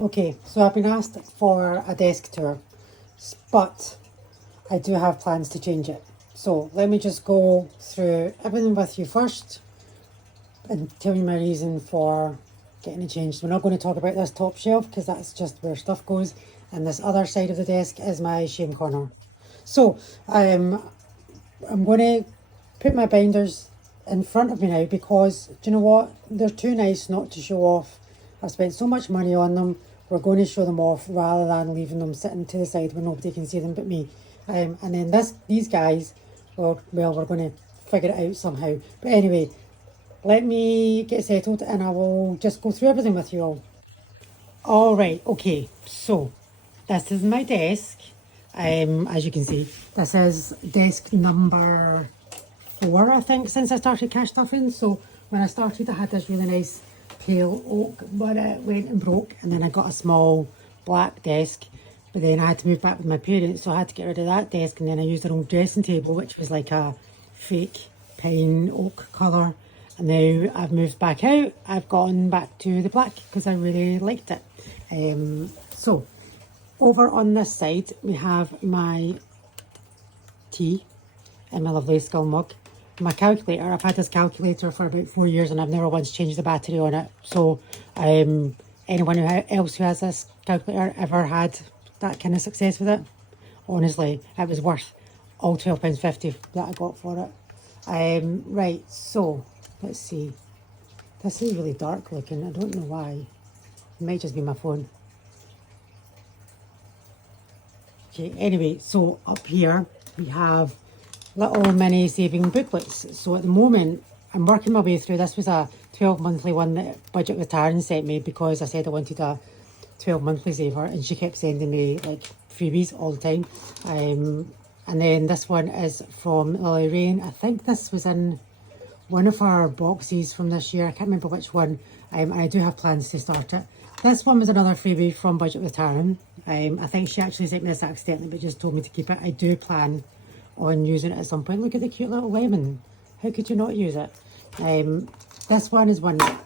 Okay, so I've been asked for a desk tour, but I do have plans to change it. So let me just go through everything with you first and tell you my reason for getting it changed. We're not going to talk about this top shelf because that's just where stuff goes, and this other side of the desk is my shame corner. So I'm going to put my binders in front of me now because, do you know what? They're too nice not to show off. I've spent so much money on them. We're going to show them off rather than leaving them sitting to the side where nobody can see them but me. And then these guys, well, we're going to figure it out somehow. But anyway, let me get settled and I will just go through everything with you all. All right, okay, so this is my desk. As you can see, this is desk number 4, I think, since I started cash stuffing. So when I started, I had this really nice pale oak, but it went and broke, and then I got a small black desk. But then I had to move back with my parents, so I had to get rid of that desk, and then I used an old dressing table, which was like a fake pine oak colour. And now I've moved back out. I've gone back to the black because I really liked it. So over on this side, we have my tea and my lovely skull mug. My calculator, I've had this calculator for about 4 years and I've never once changed the battery on it. So anyone else who has this calculator ever had that kind of success with it? Honestly, it was worth all £12.50 that I got for it. Right, so let's see. This is really dark looking. I don't know why. It might just be my phone. Okay, anyway, so up here we have little mini saving booklets. So at the moment, I'm working my way through. This was a 12 monthly one that Budget with Taryn sent me because I said I wanted a 12 monthly saver, and she kept sending me like freebies all the time. And then this one is from Lily Rain. I think this was in one of our boxes from this year. I can't remember which one. And I do have plans to start it. This one was another freebie from Budget with Taryn. I think she actually sent me this accidentally, but just told me to keep it. I do plan on using it at some point. Look at the cute little lemon. How could you not use it? This one is one that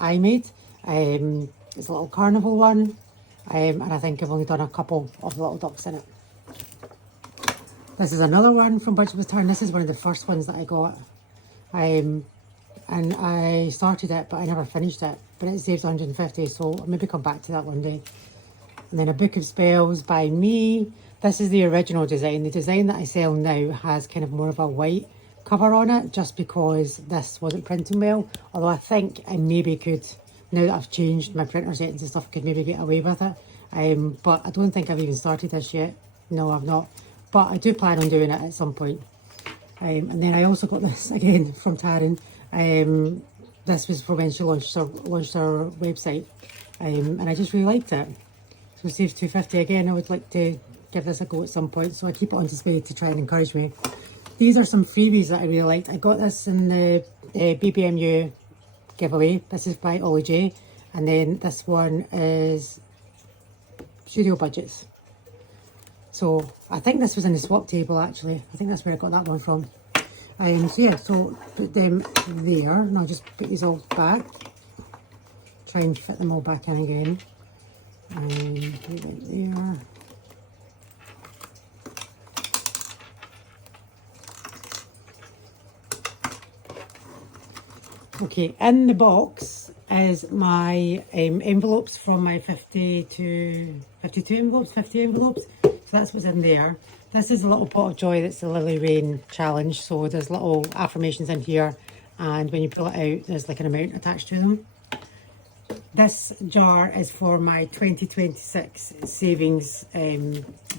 I made. It's a little carnival one. And I think I've only done a couple of little ducks in it. This is another one from Budget with Taryn. This is one of the first ones that I got. And I started it, but I never finished it. But it saved 150, so I'll maybe come back to that one day. And then a book of spells by me. This is the original design. The design that I sell now has kind of more of a white cover on it, just because this wasn't printing well. Although I think I maybe could, now that I've changed my printer settings and stuff, could maybe get away with it. But I don't think I've even started this yet. No, I've not. But I do plan on doing it at some point. And then I also got this again from Taryn. This was for when she launched her website. And I just really liked it. So saved £2.50 again. I would like to give this a go at some point, so I keep it on display to try and encourage me. These are some freebies that I really liked. I got this in the BBMU giveaway. This is by Ollie J. And then this one is Studio Budgets. So I think this was in the swap table actually. I think that's where I got that one from. So yeah, so put them there, and I'll just put these all back. Try and fit them all back in again. Put it right there. Okay, in the box is my envelopes from my 50 envelopes. So that's what's in there. This is a little pot of joy that's the Lily Rain challenge. So there's little affirmations in here, and when you pull it out, there's like an amount attached to them. This jar is for my 2026 savings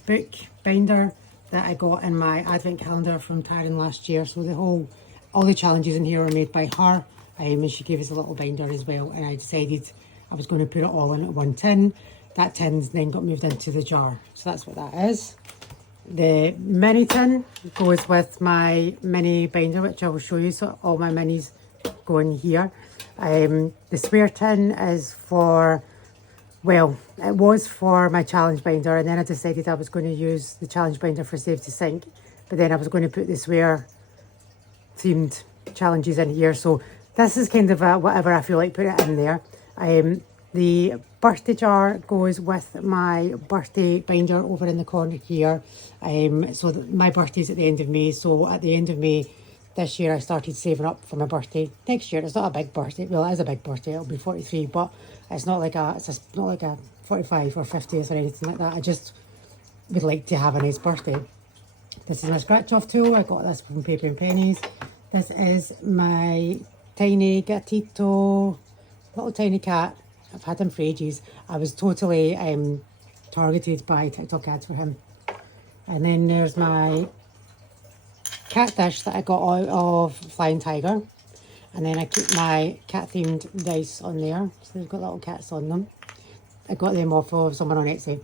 book binder that I got in my advent calendar from Taryn last year. So all the challenges in here are made by her. And she gave us a little binder as well, and I decided I was going to put it all into one tin. That tin's then got moved into the jar, so that's what that is. The mini tin goes with my mini binder, which I will show you, so all my minis go in here. The spare tin is for, well, it was for my challenge binder, and then I decided I was going to use the challenge binder for Save to Sink, but then I was going to put the swear themed challenges in here. So this is kind of whatever I feel like put it in there. The birthday jar goes with my birthday binder over in the corner here. So my birthday's at the end of May, so at the end of May this year I started saving up for my birthday. Next year it's not a big birthday, well it is a big birthday, it'll be 43, but it's not like a 45 or 50th or anything like that. I just would like to have a nice birthday. This is my scratch off tool. I got this from Paper and Pennies. This is my tiny gatito, little tiny cat. I've had him for ages. I was totally targeted by TikTok ads for him. And then there's my cat dish that I got out of Flying Tiger. And then I keep my cat themed dice on there. So they've got little cats on them. I got them off of someone on Etsy.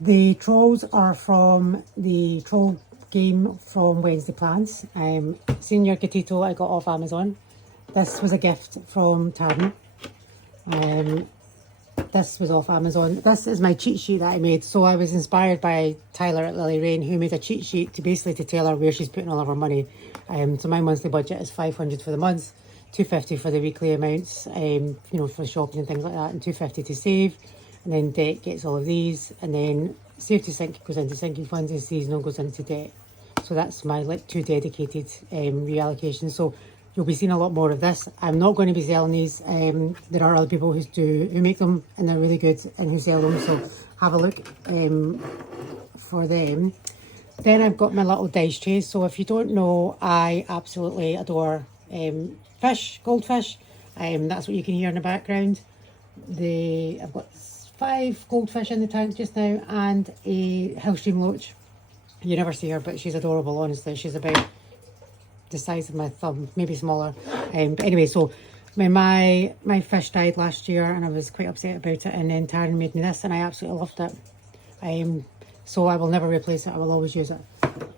The trolls are from the troll game from Wednesday Plans. Senior Gatito I got off Amazon. This was a gift from Taryn. This was off Amazon. This is my cheat sheet that I made. So I was inspired by Tyler at Lily Rain, who made a cheat sheet to basically tell her where she's putting all of her money. So my monthly budget is $500 for the month, $250 for the weekly amounts, you know, for shopping and things like that, and $250 to save. And then debt gets all of these, and then save to sink goes into sinking funds, and seasonal goes into debt. So that's my like 2 dedicated reallocations. So you'll be seeing a lot more of this. I'm not going to be selling these. There are other people who make them, and they're really good, and who sell them. So have a look for them. Then I've got my little dice trays. So if you don't know, I absolutely adore fish, goldfish. That's what you can hear in the background. I've got 5 goldfish in the tank just now, and a Hellstream loach. You never see her, but she's adorable, honestly. She's about the size of my thumb, maybe smaller. But anyway, so my fish died last year, and I was quite upset about it, and then Taryn made me this, and I absolutely loved it. So I will never replace it. I will always use it.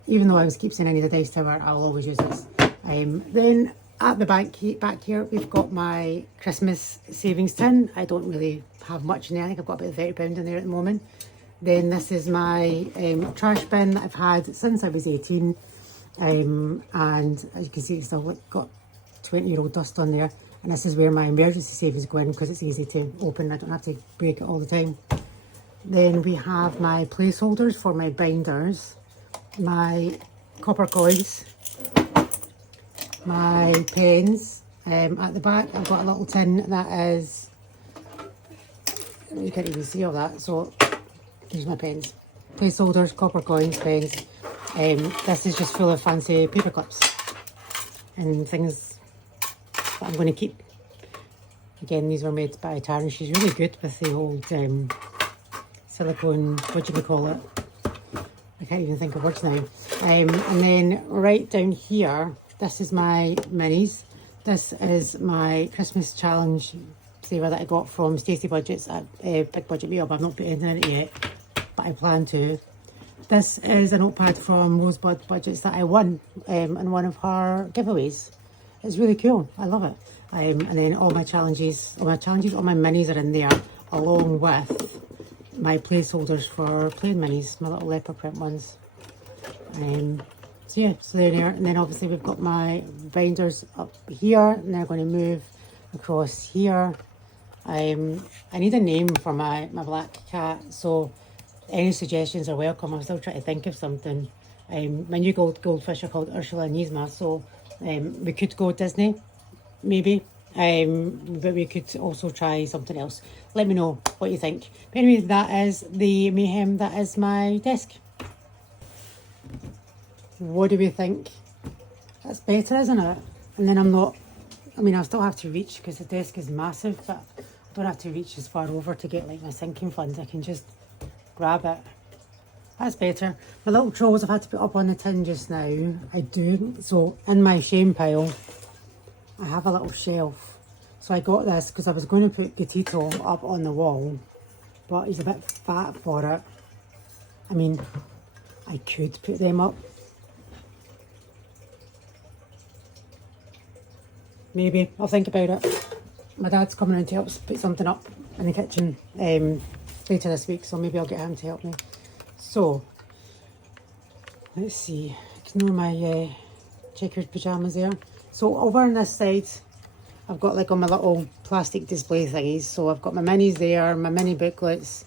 Even though I keep saying I need a dice tower, I will always use this. Then at the back here, we've got my Christmas savings tin. I don't really have much in there. I think I've got about £30 in there at the moment. Then this is my trash bin that I've had since I was 18. And as you can see, it's still got 20-year-old dust on there. And this is where my emergency savings go in, because it's easy to open. I don't have to break it all the time. Then we have my placeholders for my binders, my copper coins, my pens. At the back I've got a little tin that is, you can't even see all that, so here's my pens. Placeholders, copper coins, pens. This is just full of fancy paper clips and things that I'm going to keep. Again, these were made by Taryn. She's really good with the old silicone, what do you call it? I can't even think of words now. And then right down here, this is my minis. This is my Christmas challenge saver that I got from Stacey Budgets at Big Budget Meetup. I've not put anything in it yet, but I plan to. This is a notepad from Rosebud Budgets that I won in one of her giveaways. It's really cool. I love it. And then all my challenges, all my minis are in there, along with my placeholders for plain minis, my little leopard print ones. So yeah, so they're there. And then obviously we've got my binders up here, and they're going to move across here. I need a name for my black cat, so any suggestions are welcome. I'm still trying to think of something. My new goldfish are called Ursula and Yzma, so we could go Disney, maybe. But we could also try something else. Let me know what you think. But anyway, that is the mayhem. That is my desk. What do we think? That's better, isn't it? And then I still have to reach, because the desk is massive, but I don't have to reach as far over to get like my sinking funds. I can just grab it. That's better. My little trolls I've had to put up on the tin just now. I do. So in my shame pile, I have a little shelf. So I got this because I was going to put Gatito up on the wall, but he's a bit fat for it. I mean, I could put them up. Maybe. I'll think about it. My dad's coming in to help put something up in the kitchen later this week, so maybe I'll get him to help me. So, let's see. Ignore my checkered pyjamas there. So over on this side, I've got like on my little plastic display thingies. So I've got my minis there, my mini booklets,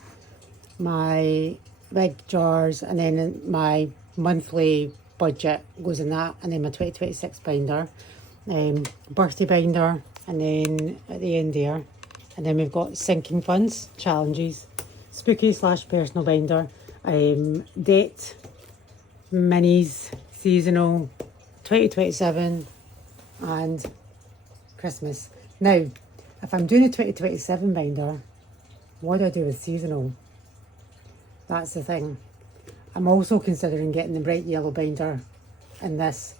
my big jars, and then my monthly budget goes in that, and then my 2026 binder, birthday binder, and then at the end there, and then we've got sinking funds, challenges, spooky / personal binder, debt, minis, seasonal, 2027, and Christmas. Now, if I'm doing a 2027 binder, what do I do with seasonal? That's the thing. I'm also considering getting the bright yellow binder in this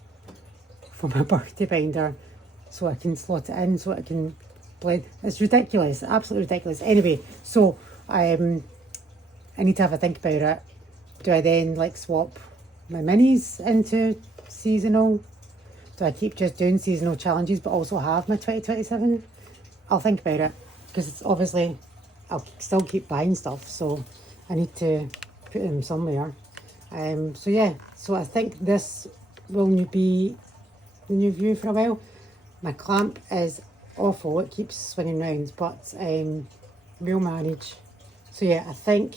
for my birthday binder, so I can slot it in, so I can blend. It's ridiculous, absolutely ridiculous. Anyway, so I need to have a think about it. Do I then like swap my minis into seasonal? Do I keep just doing seasonal challenges but also have my 2027? I'll think about it, because it's obviously, I'll still keep buying stuff, so I need to put them somewhere. So yeah, so I think this will be the new view for a while. My clamp is awful, it keeps swinging round, but we'll manage. So yeah, I think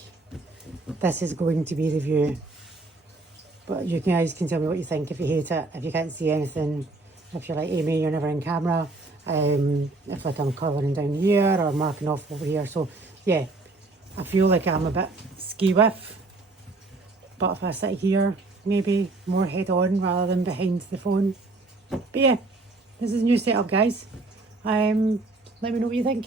this is going to be the view. But you guys can tell me what you think, if you hate it, if you can't see anything, if you're like Amy, you're never in camera, if like I'm colouring down here or marking off over here. So yeah, I feel like I'm a bit ski whiff, but if I sit here, maybe more head on rather than behind the phone. But yeah, this is a new setup, guys. Let me know what you think.